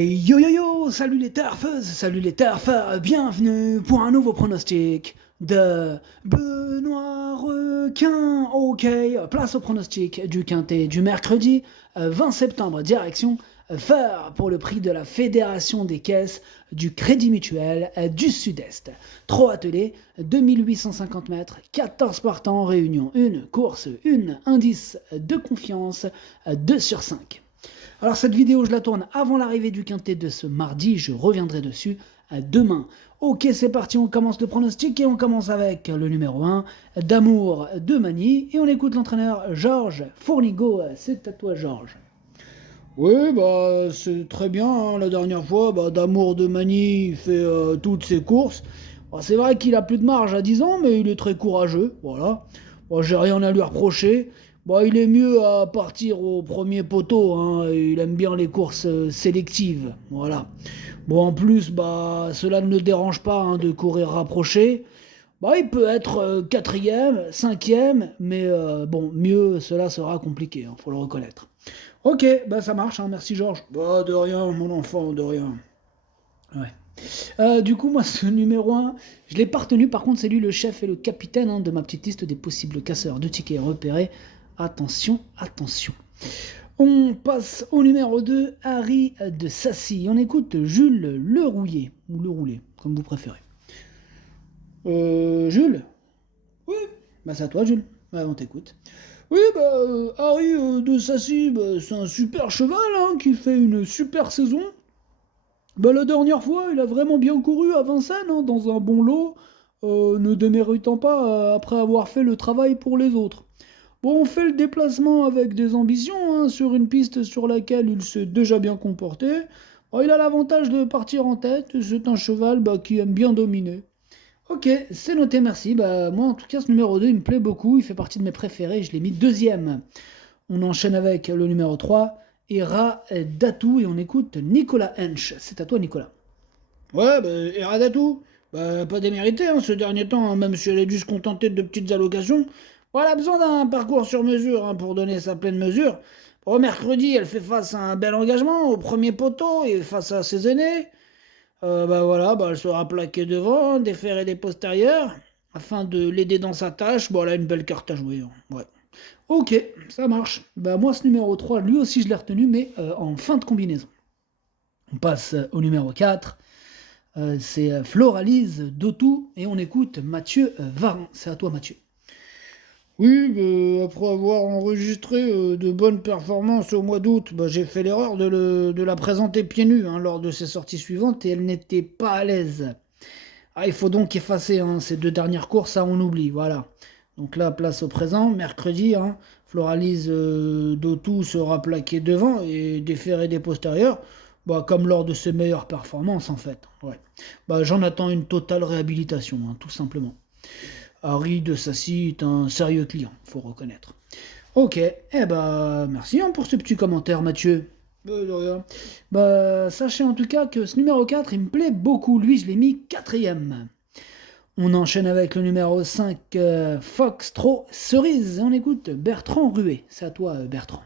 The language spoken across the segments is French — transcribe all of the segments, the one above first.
Hey yo yo yo, salut les turfeuses, salut les turfeurs, bienvenue pour un nouveau pronostic de Benoît Requin. Ok, place au pronostic du quintet du mercredi 20 septembre, direction Feur pour le prix de la Fédération des caisses du Crédit Mutuel du Sud-Est. Trop attelé, 2850 mètres, 14 partants en réunion, une course, une indice de confiance, 2 sur 5. Alors cette vidéo, je la tourne avant l'arrivée du quintet de ce mardi, je reviendrai dessus demain. Ok, c'est parti, on commence le pronostic et on commence avec le numéro 1, D'Amour de Magny, et on écoute l'entraîneur Georges Fournigo. C'est à toi Georges. Oui, c'est très bien, hein. La dernière fois, D'Amour de Magny il fait toutes ses courses. C'est vrai qu'il a plus de marge à 10 ans, mais il est très courageux, voilà. J'ai rien à lui reprocher. Il est mieux à partir au premier poteau, hein. Il aime bien les courses sélectives, voilà. En plus, cela ne le dérange pas, hein, de courir rapproché. Il peut être quatrième, cinquième, mais mieux, cela sera compliqué, hein, faut le reconnaître. Ok, ça marche, hein, merci Georges. De rien, mon enfant, de rien. Ouais. Du coup, moi, ce numéro 1, je l'ai pas retenu. Par contre, c'est lui le chef et le capitaine, hein, de ma petite liste des possibles casseurs de tickets repérés. Attention, attention. On passe au numéro 2, Harry de Sassy. On écoute Jules Le Rouillé, ou Le Roulé, comme vous préférez. Jules? Oui, c'est à toi, Jules. Ouais, on t'écoute. Oui, Harry de Sassy, c'est un super cheval, hein, qui fait une super saison. La dernière fois, il a vraiment bien couru à Vincennes, hein, dans un bon lot, ne déméritant pas après avoir fait le travail pour les autres. On fait le déplacement avec des ambitions, hein, sur une piste sur laquelle il s'est déjà bien comporté. Il a l'avantage de partir en tête, c'est un cheval qui aime bien dominer. Ok, c'est noté, merci. Moi, en tout cas, ce numéro 2, il me plaît beaucoup. Il fait partie de mes préférés. Je l'ai mis deuxième. On enchaîne avec le numéro 3, Ira Datou, et on écoute Nicolas Hench. C'est à toi, Nicolas. Ouais, Eradatou, pas démérité, hein, ce dernier temps, hein, même si elle a dû se contenter de petites allocations. Elle a besoin d'un parcours sur mesure, hein, pour donner sa pleine mesure. Mercredi, elle fait face à un bel engagement au premier poteau et face à ses aînés. Elle sera plaquée devant, déférée des postérieurs, afin de l'aider dans sa tâche. Elle a une belle carte à jouer, hein, ouais. Ok, ça marche. Moi, ce numéro 3, lui aussi, je l'ai retenu, mais en fin de combinaison. On passe au numéro 4. C'est Floralise Dotou, et on écoute Mathieu Varin. C'est à toi, Mathieu. Oui, après avoir enregistré de bonnes performances au mois d'août, j'ai fait l'erreur de la présenter pieds nus, hein, lors de ses sorties suivantes et elle n'était pas à l'aise. Il faut donc effacer, hein, ces deux dernières courses, ça on oublie, voilà. Donc là, place au présent, mercredi, hein, Floralise Dotou sera plaqué devant et déféré des postérieurs, comme lors de ses meilleures performances en fait. Ouais. J'en attends une totale réhabilitation, hein, tout simplement. Harry de Sassy est un sérieux client, faut reconnaître. Ok, merci, hein, pour ce petit commentaire, Mathieu. De rien. Sachez en tout cas que ce numéro 4, il me plaît beaucoup. Lui, je l'ai mis quatrième. On enchaîne avec le numéro 5, Foxtrot Cerise. Et on écoute Bertrand Ruet. C'est à toi, Bertrand.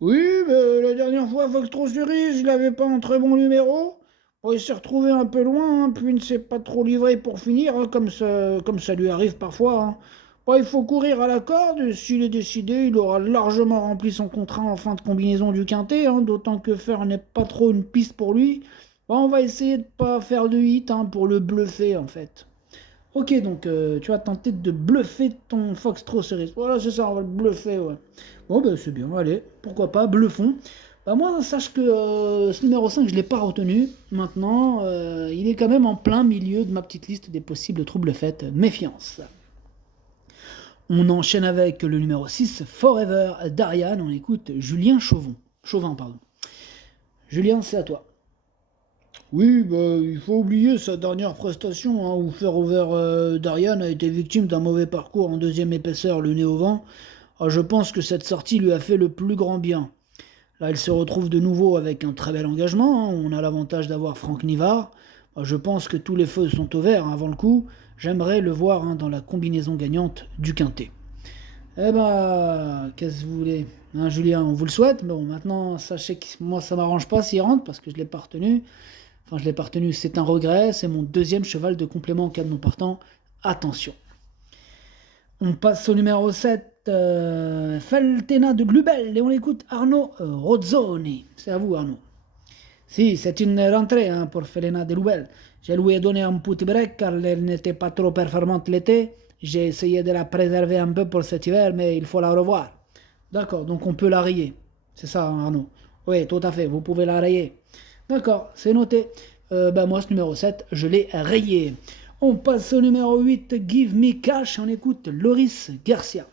Oui, la dernière fois, Foxtrot Cerise, il avait pas un très bon numéro. Il s'est retrouvé un peu loin, hein, puis il ne s'est pas trop livré pour finir, hein, comme ça lui arrive parfois, hein. Il faut courir à la corde, s'il est décidé, il aura largement rempli son contrat en fin de combinaison du quintet, hein, d'autant que faire n'est pas trop une piste pour lui. On va essayer de pas faire de hit, hein, pour le bluffer en fait. Ok, donc tu vas tenter de bluffer ton Foxtrot Cerise. Voilà, c'est ça, on va le bluffer, ouais. Bon, c'est bien, allez, pourquoi pas, bluffons. Moi, sache que ce numéro 5, je ne l'ai pas retenu. Maintenant, il est quand même en plein milieu de ma petite liste des possibles troubles faits. Méfiance. On enchaîne avec le numéro 6, Forever d'Ariane. On écoute Julien Chauvin, pardon. Julien, c'est à toi. Oui, il faut oublier sa dernière prestation, hein, où Ferrover d'Ariane a été victime d'un mauvais parcours en deuxième épaisseur, le nez au vent. Je pense que cette sortie lui a fait le plus grand bien. Là, il se retrouve de nouveau avec un très bel engagement, hein. On a l'avantage d'avoir Franck Nivard. Je pense que tous les feux sont au vert, hein, avant le coup. J'aimerais le voir, hein, dans la combinaison gagnante du quintet. Eh ben, qu'est-ce que vous voulez? Hein, Julien, on vous le souhaite. Bon, maintenant, sachez que moi, ça m'arrange pas s'il rentre parce que je l'ai pas retenu. Enfin, je l'ai pas retenu, c'est un regret. C'est mon deuxième cheval de complément en cas de non partant. Attention. On passe au numéro 7, Faltena de Glubel, et on écoute Arnaud Rozzoni. C'est à vous, Arnaud. Si, c'est une rentrée hein, pour Felena de Glubel. Je lui ai donné un petit break car elle n'était pas trop performante l'été. J'ai essayé de la préserver un peu pour cet hiver, mais il faut la revoir. D'accord, donc on peut la rayer. C'est ça, hein, Arnaud? Oui, tout à fait, vous pouvez la rayer. D'accord, c'est noté. Moi, ce numéro 7, je l'ai rayé. On passe au numéro 8, Give Me Cash, on écoute Loris Garcia.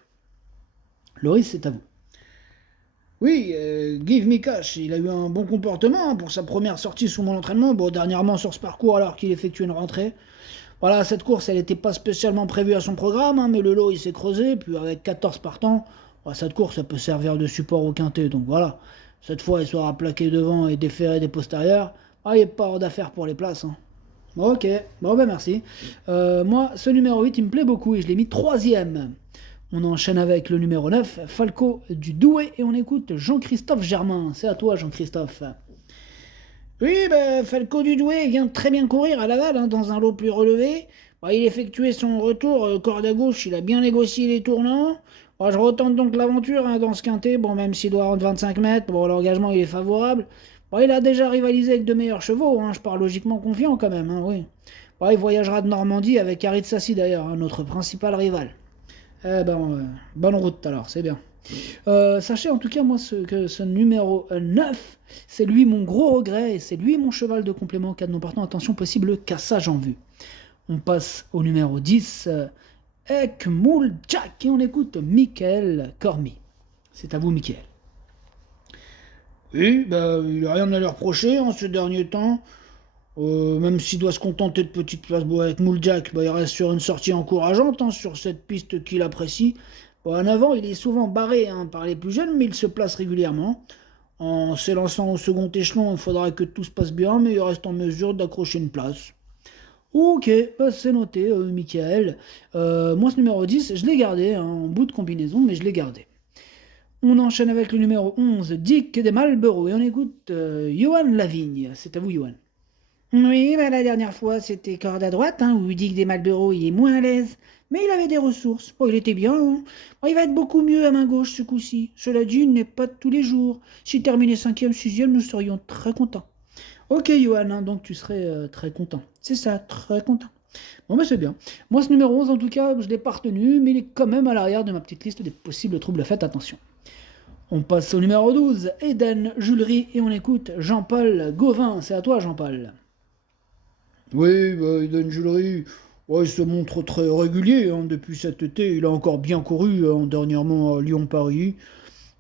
Loris, c'est à vous. Oui, Give Me Cash, il a eu un bon comportement hein, pour sa première sortie sous mon entraînement. Bon, dernièrement sur ce parcours alors qu'il effectue une rentrée. Voilà, cette course, elle n'était pas spécialement prévue à son programme, hein, mais le lot, il s'est creusé. Puis avec 14 partants, cette course, ça peut servir de support au quintet. Donc voilà, cette fois, il sera plaqué devant et déféré des postérieurs. Il n'y a pas hors d'affaire pour les places. Hein. Ok, bon ben merci. Moi, ce numéro 8, il me plaît beaucoup et je l'ai mis troisième. On enchaîne avec le numéro 9, Falco du Douai, et on écoute Jean-Christophe Germain. C'est à toi, Jean-Christophe. Oui, Falco du Douai vient très bien courir à Laval, hein, dans un lot plus relevé. Il effectuait son retour corde à gauche, il a bien négocié les tournants. Je retente donc l'aventure hein, dans ce quintet, bon, même s'il doit rendre 25 mètres, bon, l'engagement il est favorable. Il a déjà rivalisé avec de meilleurs chevaux, hein, je pars logiquement confiant quand même, hein, oui. Il voyagera de Normandie avec Harit Sassi d'ailleurs, hein, notre principal rival. Bonne route alors, c'est bien. Sachez en tout cas, moi, que ce numéro 9, c'est lui mon gros regret et c'est lui mon cheval de complément en cas de non partant. Attention, possible cassage en vue. On passe au numéro 10, Ekmoul Jack, et on écoute Michael Cormy. C'est à vous, Michael. Oui, il n'a rien à lui reprocher en ce dernier temps. Même s'il doit se contenter de petites places avec Mouljack, il reste sur une sortie encourageante hein, sur cette piste qu'il apprécie. En avant, il est souvent barré hein, par les plus jeunes, mais il se place régulièrement. En s'élançant au second échelon, il faudra que tout se passe bien, mais il reste en mesure d'accrocher une place. Ok, c'est noté, Michael. Moi, ce numéro 10, je l'ai gardé, hein, en bout de combinaison, mais je l'ai gardé. On enchaîne avec le numéro 11, Dick des Marlborough, et on écoute Johan Lavigne. C'est à vous, Johan. Oui, la dernière fois, c'était corde à droite, hein, où Dick des Marlborough il est moins à l'aise. Mais il avait des ressources. Il était bien. Hein. Il va être beaucoup mieux à main gauche ce coup-ci. Cela dit, il n'est pas de tous les jours. S'il terminait 5e, 6e, nous serions très contents. Ok, Johan, hein, donc tu serais très content. C'est ça, très content. Bon, c'est bien. Moi, ce numéro 11, en tout cas, je ne l'ai pas retenu, mais il est quand même à l'arrière de ma petite liste des possibles troubles. Faites attention. On passe au numéro 12, Eden Julery, et on écoute Jean-Paul Gauvin. C'est à toi, Jean-Paul. Oui, Eden Julery, il se montre très régulier hein, depuis cet été. Il a encore bien couru hein, dernièrement à Lyon-Paris.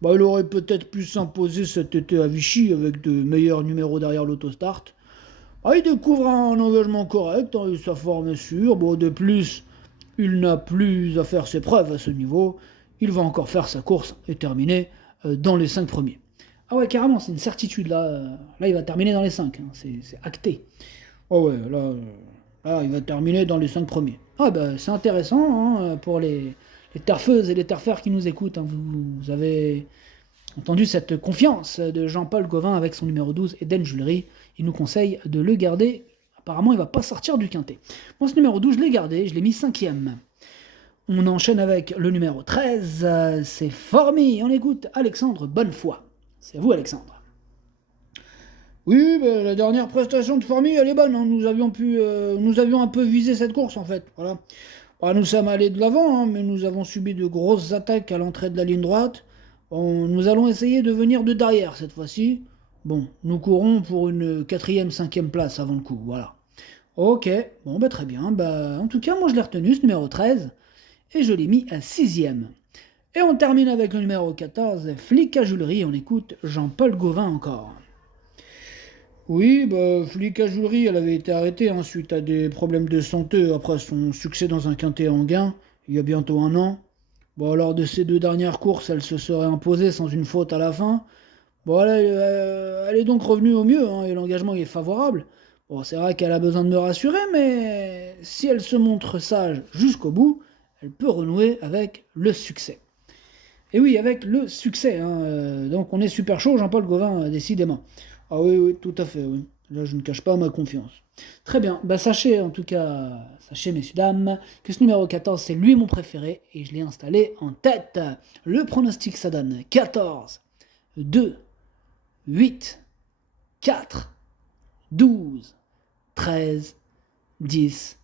Il aurait peut-être pu s'imposer cet été à Vichy avec de meilleurs numéros derrière l'autostart. Il découvre un engagement correct hein, et sa forme est sûre. De plus, il n'a plus à faire ses preuves à ce niveau. Il va encore faire sa course et terminer dans les 5 premiers. Ah ouais, carrément, c'est une certitude. Là il va terminer dans les 5. Hein, c'est acté. Là, il va terminer dans les 5 premiers. C'est intéressant hein, pour les terfeuses et les terfeurs qui nous écoutent. Hein. Vous avez entendu cette confiance de Jean-Paul Gauvin avec son numéro 12, Eden Julery. Il nous conseille de le garder. Apparemment, il ne va pas sortir du quintet. Moi, ce numéro 12, je l'ai gardé, je l'ai mis 5e. On enchaîne avec le numéro 13, c'est Formy. On écoute Alexandre Bonnefoy. C'est à vous, Alexandre. Oui, la dernière prestation de Formy, elle est bonne. Hein. Nous avions un peu visé cette course, en fait. Voilà. Nous sommes allés de l'avant, hein, mais nous avons subi de grosses attaques à l'entrée de la ligne droite. Nous allons essayer de venir de derrière cette fois-ci. Nous courons pour une 4e, 5e place avant le coup, voilà. Ok, très bien. En tout cas, moi je l'ai retenu, ce numéro 13, et je l'ai mis à 6e. Et on termine avec le numéro 14, Flic à Julery, on écoute Jean-Paul Gauvin encore. Oui, Flic à Julery, elle avait été arrêtée hein, suite à des problèmes de santé après son succès dans un quintet en gain, il y a bientôt 1 an. Lors de ces 2 dernières courses, elle se serait imposée sans une faute à la fin. Elle est donc revenue au mieux, hein, et l'engagement est favorable. C'est vrai qu'elle a besoin de me rassurer, mais si elle se montre sage jusqu'au bout, elle peut renouer avec le succès. Et oui, avec le succès. Hein, donc on est super chaud, Jean-Paul Gauvin, décidément. Ah oui, oui, tout à fait, oui. Là, je ne cache pas ma confiance. Très bien. Bah, sachez, en tout cas, sachez, messieurs, dames, que ce numéro 14, c'est lui mon préféré, et je l'ai installé en tête. Le pronostic, ça donne 14, 2, 8, 4, 12, 13, 10,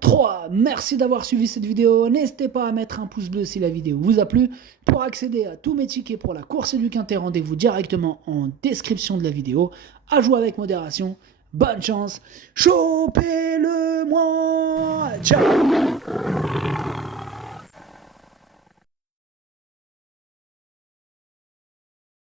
3. Merci d'avoir suivi cette vidéo. N'hésitez pas à mettre un pouce bleu si la vidéo vous a plu. Pour accéder à tous mes tickets pour la course du Quintet, rendez-vous directement en description de la vidéo. À jouer avec modération. Bonne chance. Chopez-le moi. Ciao.